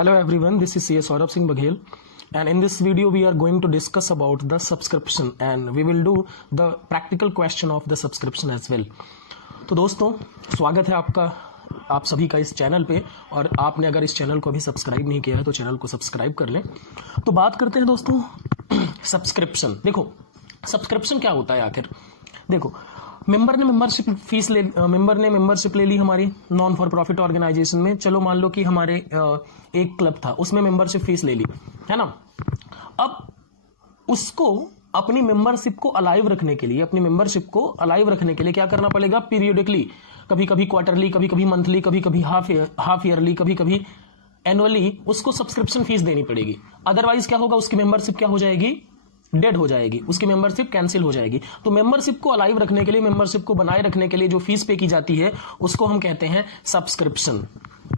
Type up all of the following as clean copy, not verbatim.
Hello everyone, this is CS Saurabh Singh Baghel, and in this video we are going to discuss about the subscription and we will do the practical question of the subscription as well. तो दोस्तों स्वागत है आप सभी का इस channel पे, और आपने अगर इस चैनल को अभी सब्सक्राइब नहीं किया है तो चैनल को सब्सक्राइब कर लें। तो बात करते हैं दोस्तों सब्सक्रिप्शन। देखो सब्सक्रिप्शन क्या होता है आखिर। देखो मेंबर ने मेंबरशिप ले ली हमारी नॉन फॉर प्रॉफिट ऑर्गेनाइजेशन में। चलो मान लो कि हमारे एक क्लब था, उसमें मेंबरशिप फीस ले ली, है ना। अब उसको अपनी मेंबरशिप को अलाइव रखने के लिए क्या करना पड़ेगा, पीरियडिकली, कभी कभी क्वार्टरली, कभी कभी मंथली, कभी कभी हाफ ईयरली, कभी कभी एनुअली उसको सब्सक्रिप्शन फीस देनी पड़ेगी। अदरवाइज क्या होगा, उसकी मेंबरशिप क्या हो जाएगी, डेड हो जाएगी, उसकी मेंबरशिप कैंसिल हो जाएगी। तो मेंबरशिप को अलाइव रखने के लिए, मेंबरशिप को बनाए रखने के लिए जो फीस पे की जाती है उसको हम कहते हैं सब्सक्रिप्शन।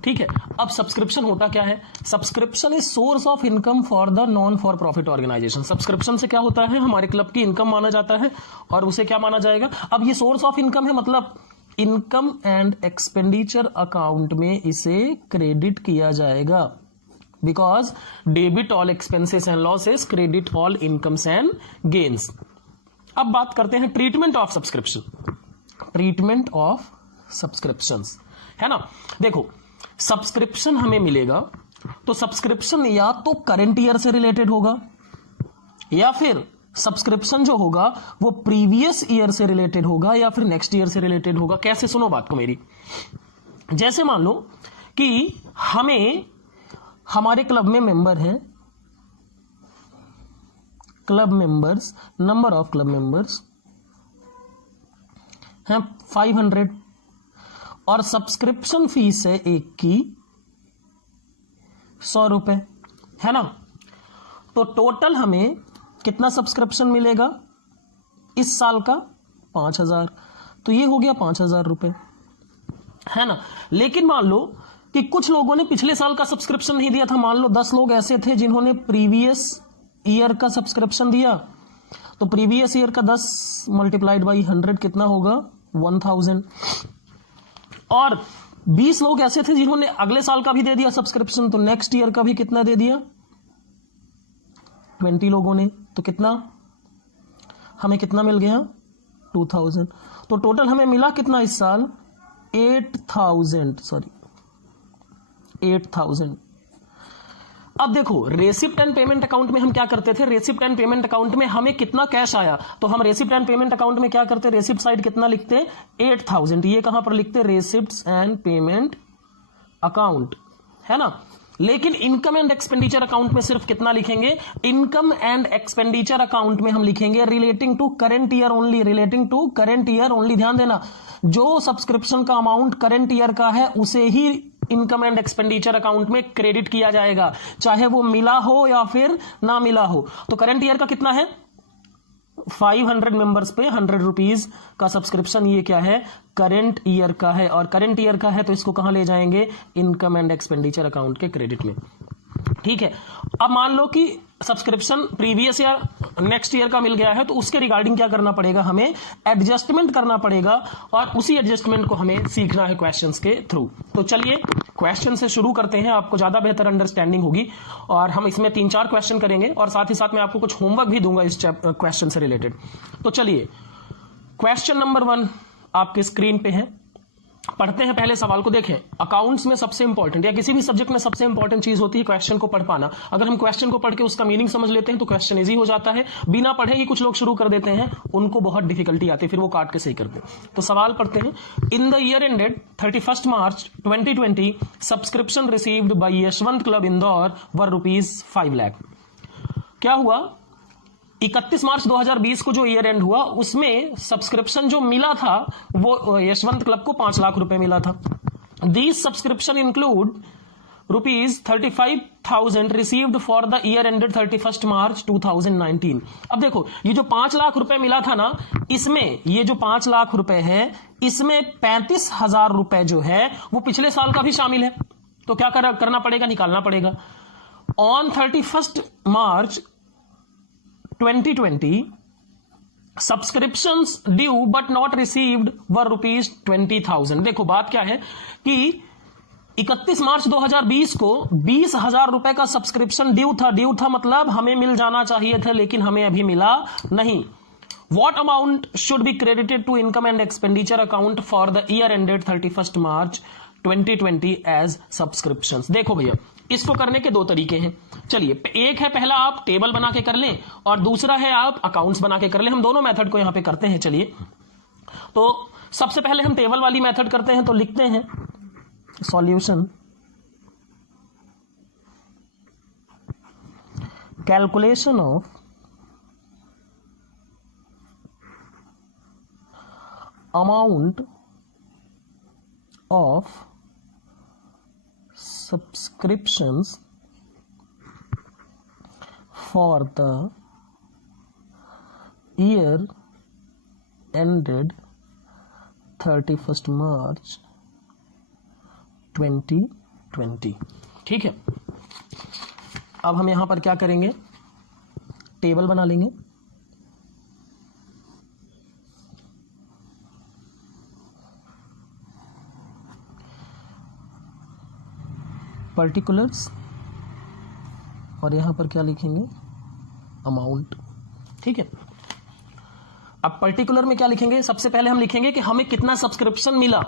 ठीक है। अब सब्सक्रिप्शन होता क्या है, subscription is source of income for the non for profit organisation. Subscription से क्या होता है, हमारे क्लब की इनकम माना जाता है और उसे क्या माना जाएगा। अब ये सोर्स ऑफ इनकम है, मतलब इनकम एंड एक्सपेंडिचर अकाउंट में इसे क्रेडिट किया जाएगा, because debit all expenses and losses, credit all incomes and gains। अब बात करते हैं ट्रीटमेंट ऑफ सब्सक्रिप्शंस, है ना। देखो सब्सक्रिप्शन हमें मिलेगा तो सब्सक्रिप्शन या तो करंट ईयर से रिलेटेड होगा या फिर सब्सक्रिप्शन जो होगा वो प्रीवियस ईयर से रिलेटेड होगा या फिर नेक्स्ट ईयर से रिलेटेड होगा। कैसे, सुनो बात को मेरी। जैसे मान लो कि हमारे क्लब में मेंबर है, club members, number of club members हैं 500 और सब्सक्रिप्शन फीस है एक की 100 रुपए, है ना। तो टोटल हमें कितना सब्सक्रिप्शन मिलेगा इस साल का, 5000। तो ये हो गया 5000 रुपए, है ना। लेकिन मान लो कि कुछ लोगों ने पिछले साल का सब्सक्रिप्शन नहीं दिया था। मान लो 10 लोग ऐसे थे जिन्होंने प्रीवियस ईयर का सब्सक्रिप्शन दिया, तो प्रीवियस ईयर का 10 मल्टीप्लाइड बाई 100 कितना होगा, 1000। और 20 लोग ऐसे थे जिन्होंने अगले साल का भी दे दिया सब्सक्रिप्शन, तो नेक्स्ट ईयर का भी कितना दे दिया, 20 लोगों ने। तो हमें कितना मिल गया, 2000। तो टोटल हमें मिला कितना इस साल, 8000। अब देखो रेसिप्ट एंड पेमेंट अकाउंट में हम क्या करते थे, रेसिप्ट एंड पेमेंट अकाउंट में हमें कितना कैश आया, तो हम रेसिप्ट एंड पेमेंट अकाउंट में क्या करते, रेसिप्ट साइड कितना लिखते, 8000। ये कहां पर लिखते, रेसिप्ट एंड पेमेंट अकाउंट, है ना। लेकिन इनकम एंड एक्सपेंडिचर अकाउंट में सिर्फ कितना लिखेंगे, इनकम एंड एक्सपेंडिचर अकाउंट में हम लिखेंगे relating to current year only. ध्यान देना, जो सब्सक्रिप्शन का अमाउंट करंट ईयर का है उसे ही इनकम एंड एक्सपेंडिचर अकाउंट में क्रेडिट किया जाएगा, चाहे वो मिला हो या फिर ना मिला हो। तो करंट ईयर का कितना है, 500 मेंबर्स पे 100 रुपीज का सब्सक्रिप्शन, ये क्या है, करंट ईयर का है। और करंट ईयर का है तो इसको कहां ले जाएंगे, इनकम एंड एक्सपेंडिचर अकाउंट के क्रेडिट में। ठीक है। अब मान लो कि subscription previous year, next year का मिल गया है, तो उसके रिगार्डिंग क्या करना पड़ेगा, हमें एडजस्टमेंट करना पड़ेगा, और उसी एडजस्टमेंट को हमें सीखना है क्वेश्चंस के थ्रू। तो चलिए क्वेश्चन से शुरू करते हैं, आपको ज्यादा बेहतर अंडरस्टैंडिंग होगी। और हम इसमें 3-4 क्वेश्चन करेंगे और साथ ही साथ मैं आपको कुछ होमवर्क भी दूंगा इस क्वेश्चन से रिलेटेड। तो चलिए क्वेश्चन नंबर 1 आपके स्क्रीन पे है, पढ़ते हैं पहले सवाल को। देखें अकाउंट्स में सबसे इंपॉर्टेंट या किसी भी सब्जेक्ट में सबसे इंपॉर्टेंट चीज होती है क्वेश्चन को पढ़ पाना। अगर हम क्वेश्चन को पढ़ के उसका मीनिंग समझ लेते हैं तो क्वेश्चन इजी हो जाता है। बिना पढ़े ही कुछ लोग शुरू कर देते हैं, उनको बहुत डिफिकल्टी आती है, फिर वो काट के सही करते हैं। तो सवाल पढ़ते हैं। In the year ended 31 March 2020 subscription received by Yashwant club Indore were ₹5 lakh. क्या हुआ, 31 मार्च 2020 को जो ईयर एंड हुआ उसमें सब्सक्रिप्शन जो मिला था वो यशवंत क्लब को 5 लाख रुपए मिला था। These subscription include ₹35,000 received for the year ended 31 मार्च 2019। अब देखो ये जो 5 लाख रुपए मिला था ना, इसमें ये जो 5 लाख रुपए है इसमें 35,000 रुपए जो है वो पिछले साल का भी शामिल है। तो क्या करना पड़ेगा, निकालना पड़ेगा। On 31 March 2020 subscriptions due but not received were ₹20,000। देखो बात क्या है कि 31 मार्च 2020 को 20,000 रुपए का सब्सक्रिप्शन ड्यू था मतलब हमें मिल जाना चाहिए था, लेकिन हमें अभी मिला नहीं। What amount should be credited to income and expenditure account for the year ended 31st March 2020 as subscriptions? देखो भैया, इसको करने के दो तरीके हैं। चलिए, एक है पहला आप टेबल बना के कर लें और दूसरा है आप अकाउंट्स बना के कर लें। हम दोनों मेथड को यहां पे करते हैं। चलिए, तो सबसे पहले हम टेबल वाली मेथड करते हैं। तो लिखते हैं solution calculation of amount of subscriptions for the year ended 31st March 2020। ठीक है, अब हम यहां पर क्या करेंगे, टेबल बना लेंगे। पर्टिकुलर्स और यहां पर क्या लिखेंगे, अमाउंट। ठीक है, अब पर्टिकुलर में क्या लिखेंगे, सबसे पहले हम लिखेंगे कि हमें कितना सब्सक्रिप्शन मिला।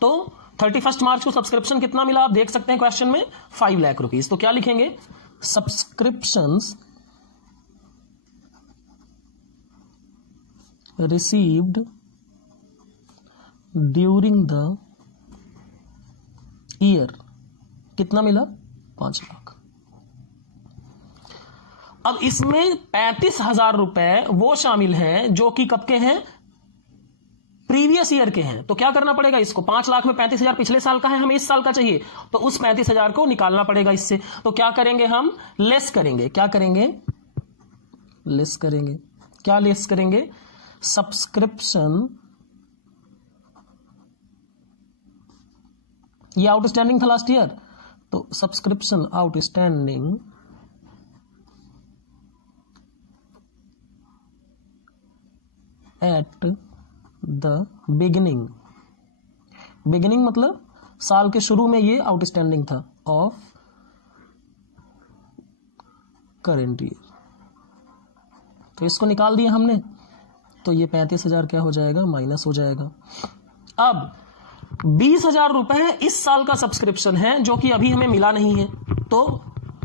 तो 31 मार्च को सब्सक्रिप्शन कितना मिला, आप देख सकते हैं क्वेश्चन में 5 लाख रुपीज। तो क्या लिखेंगे, subscriptions received during the year, कितना मिला, 5 लाख। अब इसमें 35,000 रुपए वो शामिल हैं जो कि कब के हैं, प्रीवियस ईयर के हैं। तो क्या करना पड़ेगा, इसको 5 लाख में 35,000 पिछले साल का है, हमें इस साल का चाहिए, तो उस 35,000 को निकालना पड़ेगा इससे। तो क्या करेंगे, हम लेस करेंगे। क्या करेंगे, लेस करेंगे। क्या लेस करेंगे, सब्सक्रिप्शन, ये आउटस्टैंडिंग था लास्ट ईयर, तो subscription outstanding at the beginning, beginning मतलब साल के शुरू में ये आउटस्टैंडिंग था, ऑफ करेंट ईयर। तो इसको निकाल दिया हमने, तो ये 35,000 क्या हो जाएगा, माइनस हो जाएगा। अब 20,000 रुपए इस साल का सब्सक्रिप्शन है जो कि अभी हमें मिला नहीं है। तो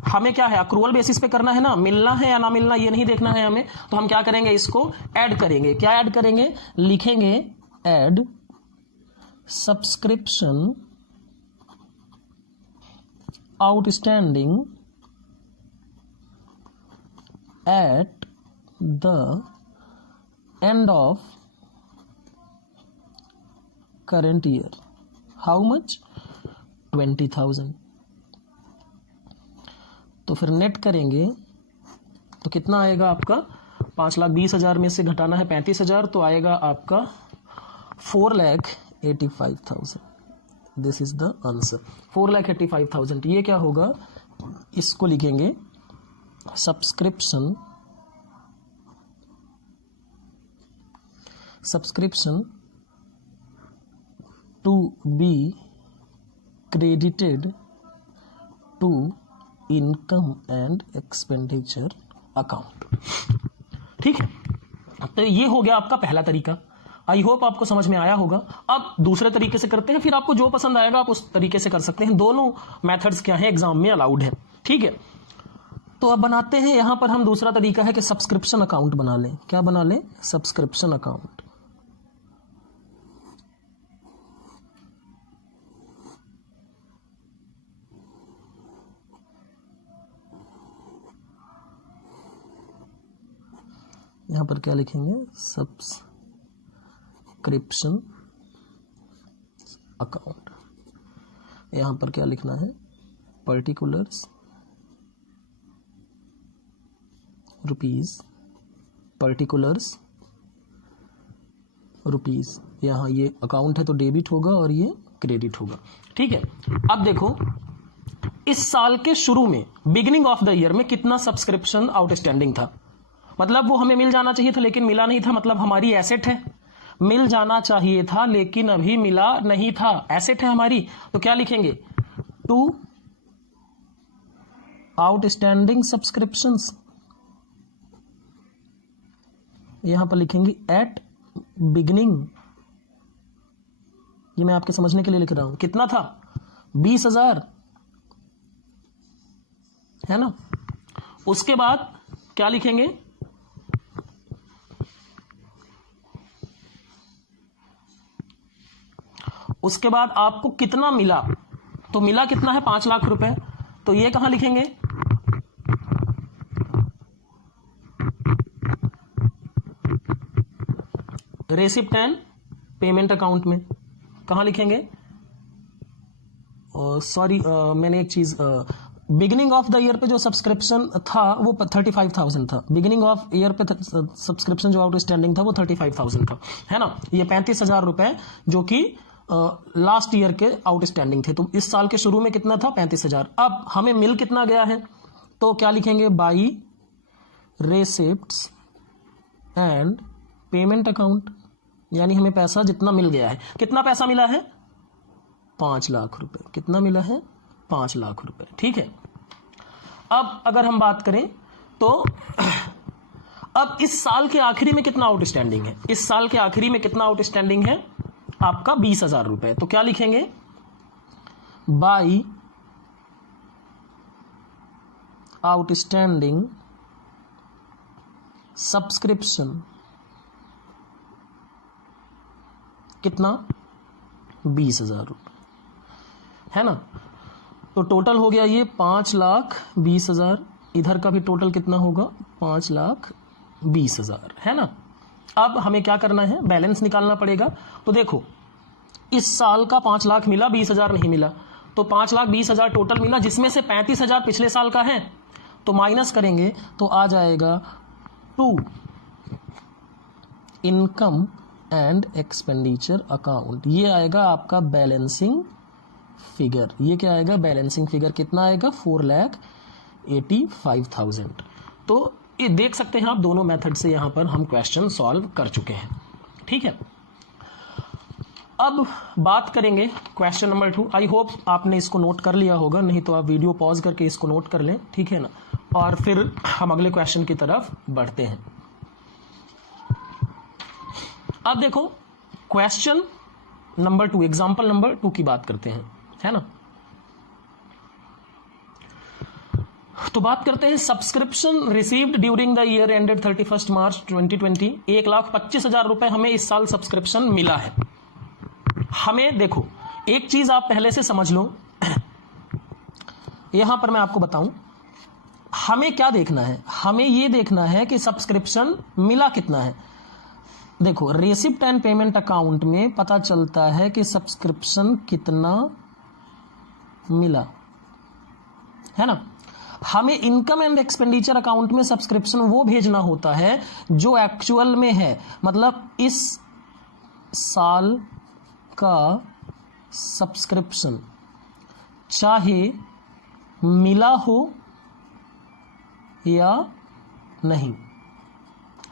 हमें क्या है, अक्रूवल बेसिस पे करना है ना, मिलना है या ना मिलना ये नहीं देखना है हमें। तो हम क्या करेंगे, इसको ऐड करेंगे। क्या ऐड करेंगे, लिखेंगे add subscription outstanding at the end of current year, how much, 20,000। तो फिर नेट करेंगे तो कितना आएगा आपका, 5,20,000 में से घटाना है 35,000, तो आएगा आपका 4,85,000। This is the answer, 4,85,000। ये क्या होगा, इसको लिखेंगे subscription to be credited to income and expenditure account। ठीक है, तो ये हो गया आपका पहला तरीका। आई होप आपको समझ में आया होगा। अब दूसरे तरीके से करते हैं, फिर आपको जो पसंद आएगा आप उस तरीके से कर सकते हैं। दोनों मेथड्स क्या है, एग्जाम में अलाउड है। ठीक है, तो अब बनाते हैं, यहां पर हम दूसरा तरीका है कि सब्सक्रिप्शन अकाउंट बना लें। क्या बना लें, सब्सक्रिप्शन अकाउंट। यहां पर क्या लिखेंगे, सब्सक्रिप्शन अकाउंट। यहां पर क्या लिखना है, पर्टिकुलर्स रुपीज, पर्टिकुलर्स रुपीज। यहां ये अकाउंट है तो डेबिट होगा और ये क्रेडिट होगा। ठीक है, अब देखो इस साल के शुरू में, बिगिनिंग ऑफ द ईयर में कितना सब्सक्रिप्शन आउटस्टैंडिंग था, मतलब वो हमें मिल जाना चाहिए था लेकिन मिला नहीं था, मतलब हमारी एसेट है। मिल जाना चाहिए था लेकिन अभी मिला नहीं था, एसेट है हमारी, तो क्या लिखेंगे, टू आउटस्टैंडिंग सब्सक्रिप्शंस, यहां पर लिखेंगे एट बिगिनिंग, ये मैं आपके समझने के लिए लिख रहा हूं, कितना था 20,000, है ना। उसके बाद क्या लिखेंगे, उसके बाद आपको कितना मिला, तो मिला कितना है 5 लाख रुपए, तो ये कहां लिखेंगे, रेसिप्ट एंड पेमेंट अकाउंट में, कहां लिखेंगे, सॉरी मैंने एक चीज, बिगिनिंग ऑफ द ईयर पे जो सब्सक्रिप्शन था वो 35,000 था, बिगिनिंग ऑफ ईयर पे सब्सक्रिप्शन जो आउटस्टैंडिंग था वो 35,000 था, है ना। ये 35,000 रुपए जो कि लास्ट ईयर के आउटस्टैंडिंग थे, तो इस साल के शुरू में कितना था 35,000। अब हमें मिल कितना गया है, तो क्या लिखेंगे, बाई रेसिप्ट्स एंड पेमेंट अकाउंट, यानी हमें पैसा जितना मिल गया है, कितना पैसा मिला है 5 लाख रुपए, कितना मिला है 5 लाख रुपए, ठीक है। अब अगर हम बात करें तो अब इस साल के आखिरी में कितना आउटस्टैंडिंग है, इस साल के आखिरी में कितना आउटस्टैंडिंग है आपका 20,000 रुपए, तो क्या लिखेंगे, बाई आउटस्टैंडिंग सब्सक्रिप्शन, कितना 20,000 रुपए, है ना। तो टोटल हो गया ये 5,20,000, इधर का भी टोटल कितना होगा 5,20,000, है ना। अब हमें क्या करना है, बैलेंस निकालना पड़ेगा। तो देखो इस साल का 5 लाख मिला, 20,000 नहीं मिला, तो 5,20,000 टोटल मिला, जिसमें से 35,000 पिछले साल का है, तो माइनस करेंगे तो आ जाएगा to income and expenditure account, ये आएगा आपका बैलेंसिंग फिगर, ये क्या आएगा बैलेंसिंग फिगर, कितना आएगा 4,85,000। तो ये देख सकते हैं आप, दोनों मेथड से यहां पर हम क्वेश्चन सॉल्व कर चुके हैं, ठीक है। अब बात करेंगे क्वेश्चन नंबर 2। आई होप आपने इसको नोट कर लिया होगा, नहीं तो आप वीडियो पॉज करके इसको नोट कर लें, ठीक है ना, और फिर हम अगले क्वेश्चन की तरफ बढ़ते हैं। अब देखो क्वेश्चन नंबर 2, एग्जाम्पल नंबर 2 की बात करते हैं, है ना। तो बात करते हैं subscription received during the year ended 31 March 2020, 1,25,000 रुपए हमें इस साल सब्सक्रिप्शन मिला है। हमें देखो एक चीज आप पहले से समझ लो, यहां पर मैं आपको बताऊं, हमें क्या देखना है, हमें यह देखना है कि सब्सक्रिप्शन मिला कितना है। देखो रेसिप्ट एंड पेमेंट अकाउंट में पता चलता है कि सब्सक्रिप्शन कितना मिला, है ना। हमें इनकम एंड एक्सपेंडिचर अकाउंट में सब्सक्रिप्शन वो भेजना होता है जो एक्चुअल में है, मतलब इस साल का सब्सक्रिप्शन चाहे मिला हो या नहीं,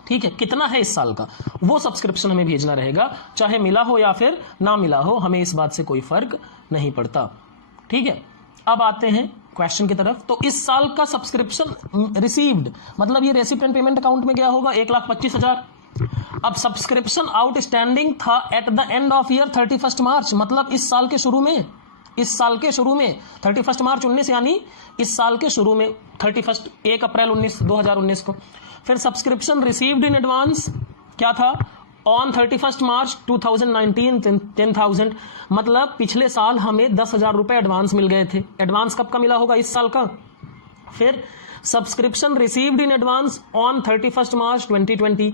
ठीक है, कितना है इस साल का, वो सब्सक्रिप्शन हमें भेजना रहेगा, चाहे मिला हो या फिर ना मिला हो, हमें इस बात से कोई फर्क नहीं पड़ता, ठीक है। अब आते हैं क्वेश्चन की तरफ। तो इस साल का सब्सक्रिप्शन रिसीव्ड मतलब ये रेसिप्ट एंड पेमेंट अकाउंट में गया होगा 1,25,000। अब सब्सक्रिप्शन आउटस्टैंडिंग था at the end of year 31 मार्च, मतलब इस साल के शुरू में, इस साल के शुरू में 31 मार्च 19, यानी इस साल के शुरू में 1 अप्रैल 2019 को। फिर सब्सक्रिप्शन रिसीव्ड इन एडवांस क्या था, ऑन 31 मार्च 2019 10,000, मतलब पिछले साल हमें 10,000 रुपए एडवांस मिल गए थे। एडवांस कब का मिला होगा, इस साल का। फिर subscription received in advance on 31 March 2020,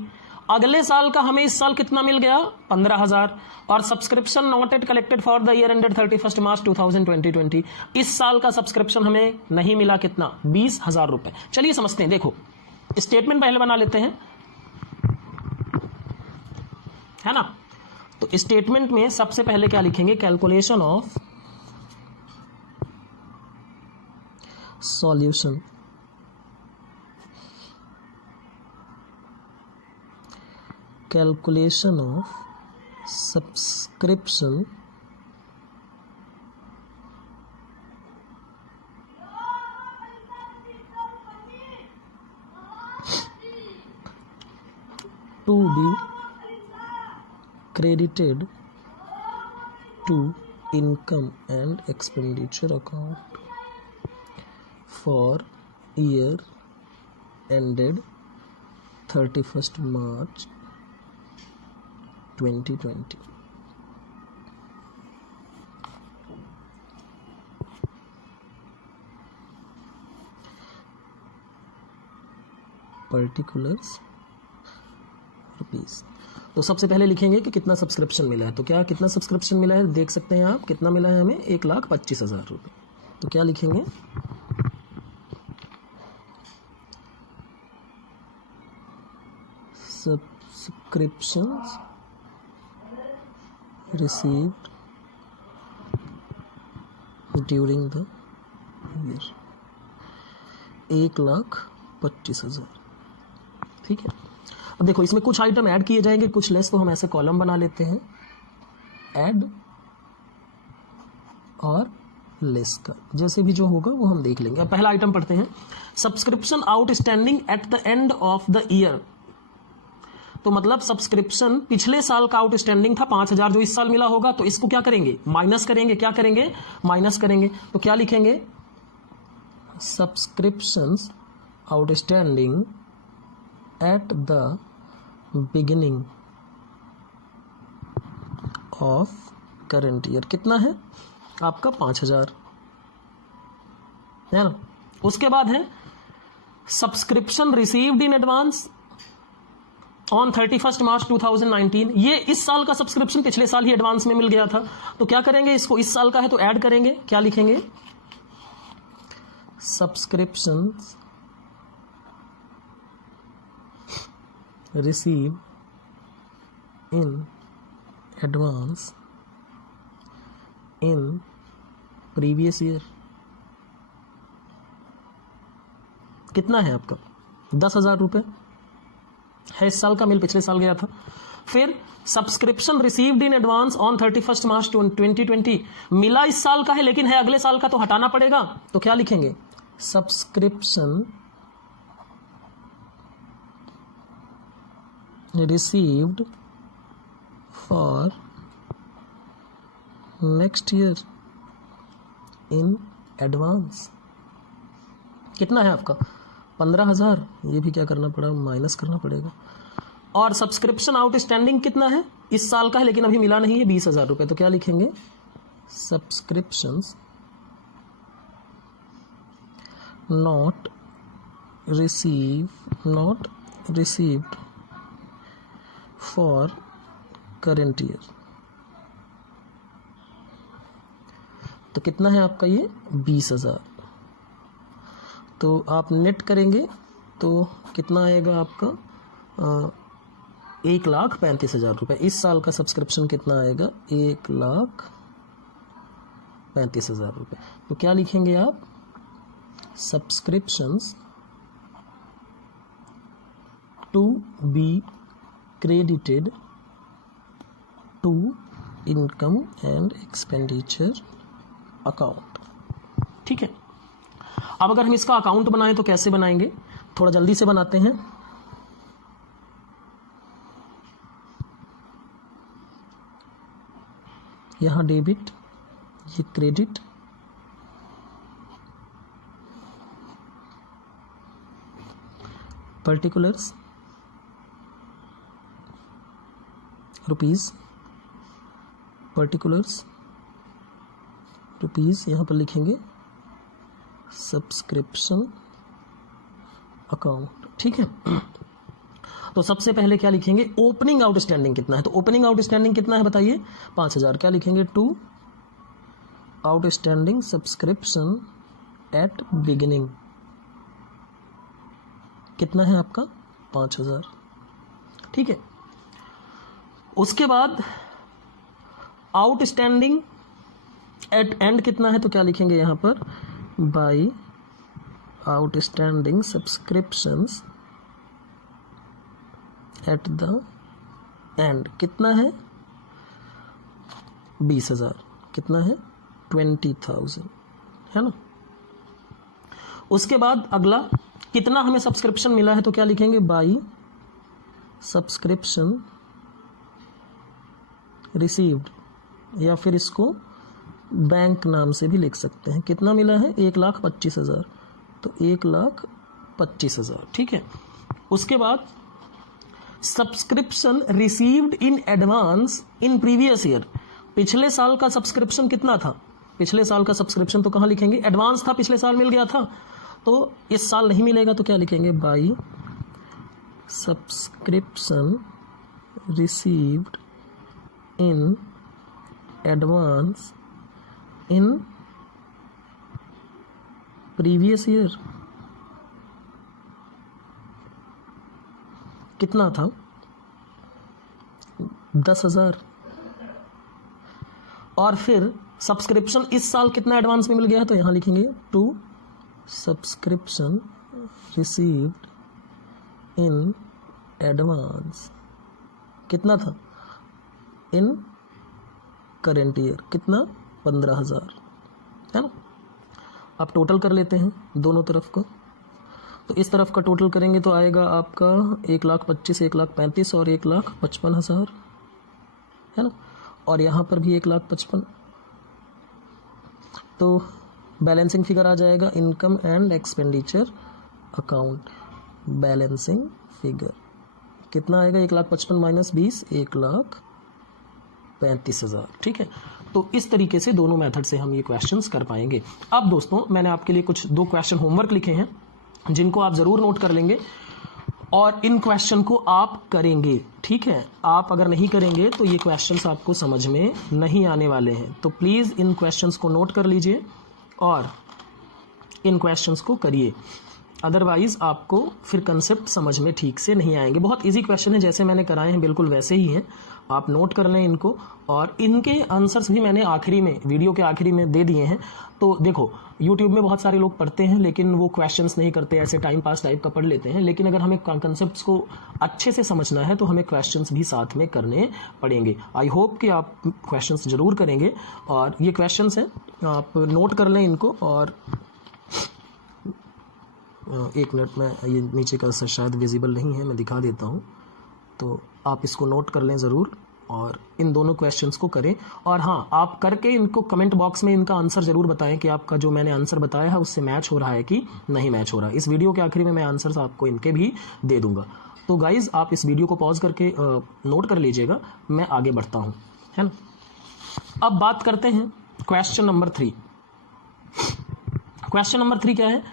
अगले साल का हमें इस साल कितना मिल गया 15,000। और subscription not at collected for the year ended 31 March 2020, इस साल का सब्सक्रिप्शन हमें नहीं मिला, कितना 20,000 रुपए। चलिए समझते हैं, देखो स्टेटमेंट पहले बना लेते हैं, है ना। तो स्टेटमेंट में सबसे पहले क्या लिखेंगे, calculation of solution, calculation of subscription to be credited to income and expenditure account for year ended 31st March 2020. Particulars rupees. तो सबसे पहले लिखेंगे कि कितना सब्सक्रिप्शन मिला है। तो क्या कितना सब्सक्रिप्शन मिला है देख सकते हैं आप, कितना मिला है हमें 1,25,000 रुपये। तो क्या लिखेंगे, subscriptions received during the year 1,25,000। ठीक है। अब देखो इसमें कुछ आइटम ऐड किए जाएंगे, कुछ लेस, तो हम ऐसे कॉलम बना लेते हैं, ऐड और लेस का, जैसे भी जो होगा वो हम देख लेंगे। अब पहला आइटम पढ़ते हैं, subscription outstanding at the end of the year. तो मतलब सब्सक्रिप्शन पिछले साल का आउटस्टैंडिंग था 5,000, जो इस साल मिला होगा, तो इसको क्या करेंगे, माइनस करेंगे। क्या करेंगे, माइनस करेंगे। तो क्या लिखेंगे, subscriptions outstanding at the beginning of current year. कितना है आपका, 5,000 है ना। उसके बाद है subscription received in advance on 31st मार्च 2019। ये इस साल का सब्सक्रिप्शन पिछले साल ही एडवांस में मिल गया था, तो क्या करेंगे, इसको इस साल का है तो ऐड करेंगे। क्या लिखेंगे, subscription receive in advance in previous year. कितना है आपका, 10,000 रुपये है, इस साल का मिल पिछले साल गया था। फिर subscription received in advance on 31st मार्च 2020, मिला इस साल का है लेकिन है अगले साल का, तो हटाना पड़ेगा। तो क्या लिखेंगे, subscription received for next year in advance। कितना है आपका, 15,000। ये भी क्या करना पड़ा, माइनस करना पड़ेगा। और सब्सक्रिप्शन आउटस्टैंडिंग कितना है, इस साल का है लेकिन अभी मिला नहीं है, 20,000 रुपये। तो क्या लिखेंगे, subscriptions not received for current year. तो कितना है आपका ये, 20,000। तो आप नेट करेंगे तो कितना आएगा आपका, 1,35,000 रुपये। इस साल का सब्सक्रिप्शन कितना आएगा, 1,35,000 रुपये। तो क्या लिखेंगे आप, subscriptions to be credited to income and expenditure account। ठीक है। अब अगर हम इसका अकाउंट बनाएं तो कैसे बनाएंगे, थोड़ा जल्दी से बनाते हैं। यहां डेबिट, ये credit, particulars rupees, particulars rupees, यहाँ पर लिखेंगे सब्सक्रिप्शन अकाउंट। ठीक है। तो सबसे पहले क्या लिखेंगे, ओपनिंग आउटस्टैंडिंग कितना है। तो ओपनिंग आउटस्टैंडिंग कितना है बताइए, 5,000। क्या लिखेंगे, to outstanding subscription at beginning. कितना है आपका, 5,000। ठीक है। उसके बाद आउटस्टैंडिंग एट एंड कितना है, तो क्या लिखेंगे यहाँ पर, by outstanding subscriptions at the end. कितना है, 20,000, कितना है 20,000, है ना। उसके बाद अगला कितना हमें सब्सक्रिप्शन मिला है, तो क्या लिखेंगे, बाई सब्सक्रिप्शन रिसीव्ड, या फिर इसको बैंक नाम से भी लिख सकते हैं। कितना मिला है, 1,25,000, तो 1,25,000, ठीक है। उसके बाद subscription received in advance in previous year, पिछले साल का सब्सक्रिप्शन कितना था, पिछले साल का सब्सक्रिप्शन तो कहाँ लिखेंगे, एडवांस था, पिछले साल मिल गया था, तो इस साल नहीं मिलेगा, तो क्या लिखेंगे, by subscription received in advance in previous year, कितना था 10,000। और फिर सब्सक्रिप्शन इस साल कितना एडवांस में मिल गया है, तो यहां लिखेंगे to subscription received in advance, कितना था इन करेंट ईयर, कितना 15,000, है ना। आप टोटल कर लेते हैं दोनों तरफ का, तो इस तरफ का टोटल करेंगे तो आएगा आपका 1,25,000, 1,35,000 और 1,55,000, है ना। और यहाँ पर भी 1,55,000, तो बैलेंसिंग फिगर आ जाएगा income and expenditure account, balancing figure कितना आएगा, 1,55,000 माइनस 20, 1,35,000, ठीक है। तो इस तरीके से दोनों मेथड से हम ये क्वेश्चंस कर पाएंगे। अब दोस्तों मैंने आपके लिए कुछ 2 क्वेश्चन होमवर्क लिखे हैं जिनको आप जरूर नोट कर लेंगे और इन क्वेश्चन को आप करेंगे, ठीक है। आप अगर नहीं करेंगे तो ये क्वेश्चंस आपको समझ में नहीं आने वाले हैं, तो प्लीज इन क्वेश्चंस को नोट कर लीजिए और इन क्वेश्चंस को करिए, अदरवाइज आपको फिर कंसेप्ट समझ में ठीक से नहीं आएंगे। बहुत इजी क्वेश्चन है, जैसे मैंने कराए हैं बिल्कुल वैसे ही हैं, आप नोट कर लें इनको, और इनके आंसर्स भी मैंने आखिरी में, वीडियो के आखिरी में दे दिए हैं। तो देखो यूट्यूब में बहुत सारे लोग पढ़ते हैं लेकिन वो क्वेश्चंस नहीं करते, ऐसे टाइम पास टाइप का पढ़ लेते हैं, लेकिन अगर हमें कंसेप्ट्स को अच्छे से समझना है तो हमें क्वेश्चंस भी साथ में करने पड़ेंगे। आई होप कि आप क्वेश्चंस जरूर करेंगे, और ये क्वेश्चंस हैं, आप नोट कर लें इनको। और 1 मिनट में, ये नीचे का शायद विजिबल नहीं है, मैं दिखा देता हूँ, तो आप इसको नोट कर लें ज़रूर और इन दोनों क्वेश्चंस को करें। और हाँ, आप करके इनको कमेंट बॉक्स में इनका आंसर ज़रूर बताएं कि आपका जो मैंने आंसर बताया है उससे मैच हो रहा है कि नहीं मैच हो रहा है। इस वीडियो के आखिरी में मैं आंसर्स आपको इनके भी दे दूंगा। तो गाइज़ आप इस वीडियो को पॉज करके नोट कर लीजिएगा, मैं आगे बढ़ता हूँ, है ना। अब बात करते हैं क्वेश्चन नंबर 3। क्वेश्चन नंबर 3 क्या है,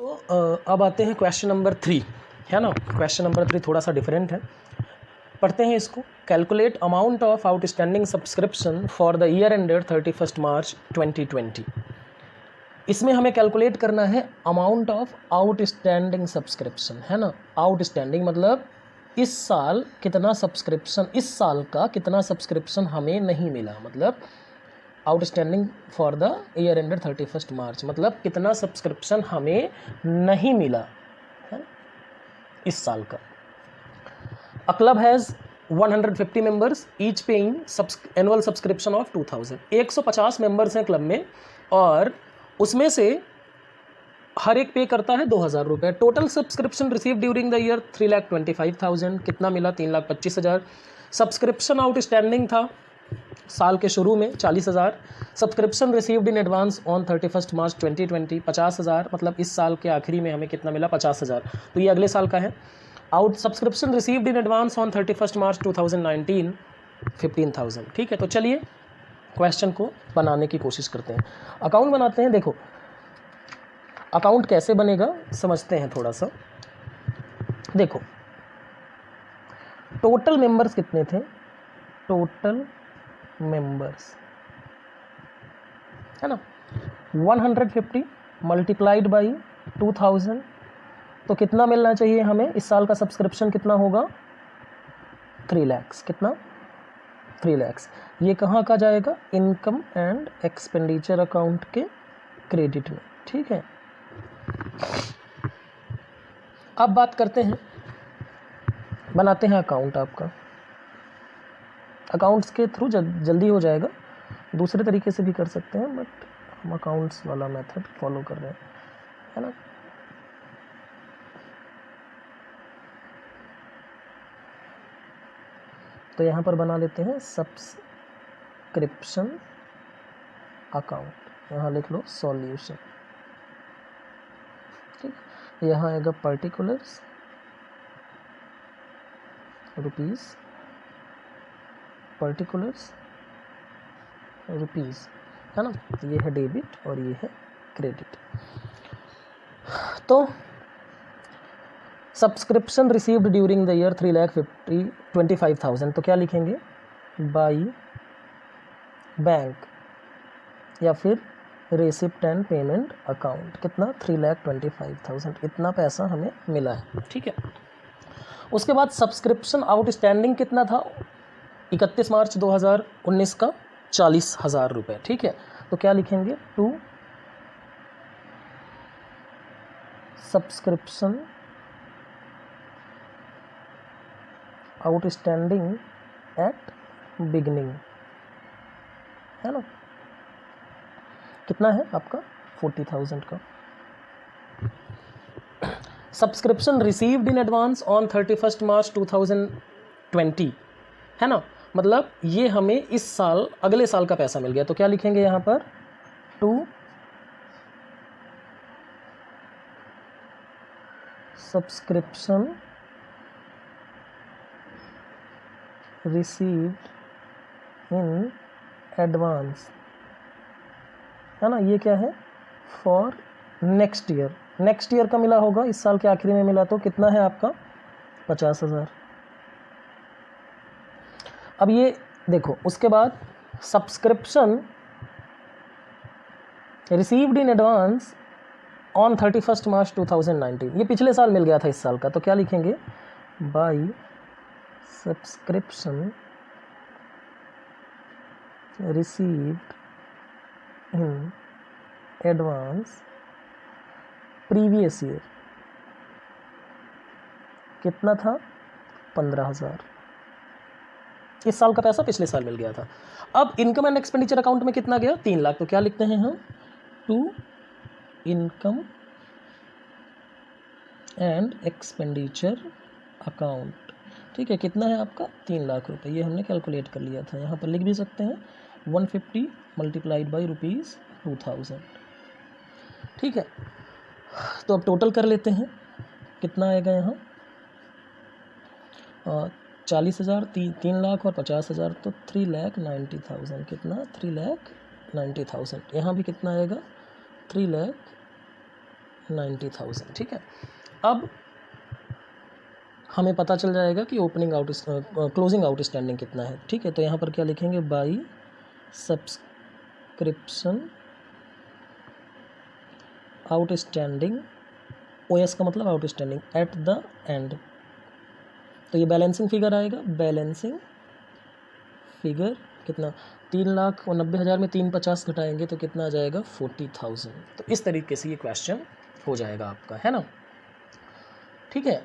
तो अब आते हैं क्वेश्चन नंबर 3, है ना। क्वेश्चन नंबर 3 थोड़ा सा डिफरेंट है, पढ़ते हैं इसको। Calculate amount of outstanding subscription for the year ended 31 March 2020। इसमें हमें कैलकुलेट करना है अमाउंट ऑफ आउटस्टैंडिंग सब्सक्रिप्शन, है ना। आउटस्टैंडिंग मतलब इस साल कितना सब्सक्रिप्शन, इस साल का कितना सब्सक्रिप्शन हमें नहीं मिला, मतलब outstanding for the year ended 31 मार्च मतलब कितना सब्सक्रिप्शन हमें नहीं मिला है इस साल का। A club has 150 members, each paying annual subscription of 2,000। 150 members हैं क्लब में और उसमें से हर एक पे करता है 2,000 रुपये। Total subscription receive during the year 3,25,000। कितना मिला, 3,25,000। सब्सक्रिप्शन आउटस्टैंडिंग था साल के शुरू में 40,000। Subscription received in advance on 31 March 2020 50,000, मतलब इस साल के आखिरी में हमें कितना मिला, 50,000, तो ये अगले साल का है। Out subscription received in advance on 31 मार्च 2019 15,000। ठीक है, तो चलिए क्वेश्चन को बनाने की कोशिश करते हैं, अकाउंट बनाते हैं। देखो अकाउंट कैसे बनेगा समझते हैं थोड़ा सा। देखो टोटल मेंबर्स कितने थे, टोटल मेंबर्स है ना 150 मल्टीप्लाइड बाई 2000, तो कितना मिलना चाहिए हमें, इस साल का सब्सक्रिप्शन कितना होगा 3 लाख। कितना 3 लाख। ये कहाँ का जाएगा, इनकम एंड एक्सपेंडिचर अकाउंट के क्रेडिट में। ठीक है, अब बात करते हैं, बनाते हैं अकाउंट आपका। अकाउंट्स के थ्रू जल्दी हो जाएगा, दूसरे तरीके से भी कर सकते हैं, बट हम अकाउंट्स वाला मेथड फॉलो कर रहे हैं, है ना। तो यहाँ पर बना लेते हैं सब्सक्रिप्शन अकाउंट, यहाँ लिख लो सॉल्यूशन, ठीक। यहाँ आएगा पर्टिकुलर्स रुपीज़, पर्टिकुलर्स रुपीज़, है ना। ये है डेबिट और ये है क्रेडिट। तो subscription received during the year 3,25,000, तो क्या लिखेंगे, बाई बैंक या फिर रेसिप्ट एंड पेमेंट अकाउंट, कितना 3,25,000, इतना पैसा हमें मिला है, ठीक है। उसके बाद सब्सक्रिप्शन आउटस्टैंडिंग कितना था 31 मार्च 2019 का 40,000 रुपये, ठीक है। तो क्या लिखेंगे, to subscription outstanding at beginning, है ना। कितना है आपका 40,000 का। Subscription received in advance on 31 March 2020, है ना, मतलब ये हमें इस साल अगले साल का पैसा मिल गया, तो क्या लिखेंगे यहाँ पर, to subscription received in advance, है ना। ये क्या है, for next year, next year का मिला होगा, इस साल के आखिरी में मिला, तो कितना है आपका 50,000। अब ये देखो, उसके बाद subscription received in advance on 31 मार्च 2019, ये पिछले साल मिल गया था इस साल का, तो क्या लिखेंगे, by subscription received in advance previous year, कितना था 15,000, इस साल का पैसा पिछले साल मिल गया था। अब इनकम एंड एक्सपेंडिचर अकाउंट में कितना गया, 3 लाख, तो क्या लिखते हैं हम, to income and expenditure account, ठीक है। कितना है आपका 3 लाख रुपए, ये हमने कैलकुलेट कर लिया था, यहाँ पर लिख भी सकते हैं 150 मल्टीप्लाइड बाई ₹2,000, ठीक है। तो अब टोटल कर लेते हैं, कितना आएगा यहाँ 40,000, 3 लाख और 50,000, तो 3,90,000, कितना 3,90,000, यहाँ भी कितना आएगा 3,90,000, ठीक है। अब हमें पता चल जाएगा कि ओपनिंग क्लोजिंग आउटस्टैंडिंग कितना है, ठीक है। तो यहाँ पर क्या लिखेंगे, बाई सब्सक्रिप्शन आउटस्टैंडिंग, ओएस का मतलब आउटस्टैंडिंग, एट द एंड, तो ये बैलेंसिंग फिगर आएगा, बैलेंसिंग फिगर कितना 3,90,000 में 350 घटाएंगे तो कितना आ जाएगा 40,000। तो इस तरीके से ये क्वेश्चन हो जाएगा आपका, है ना, ठीक है।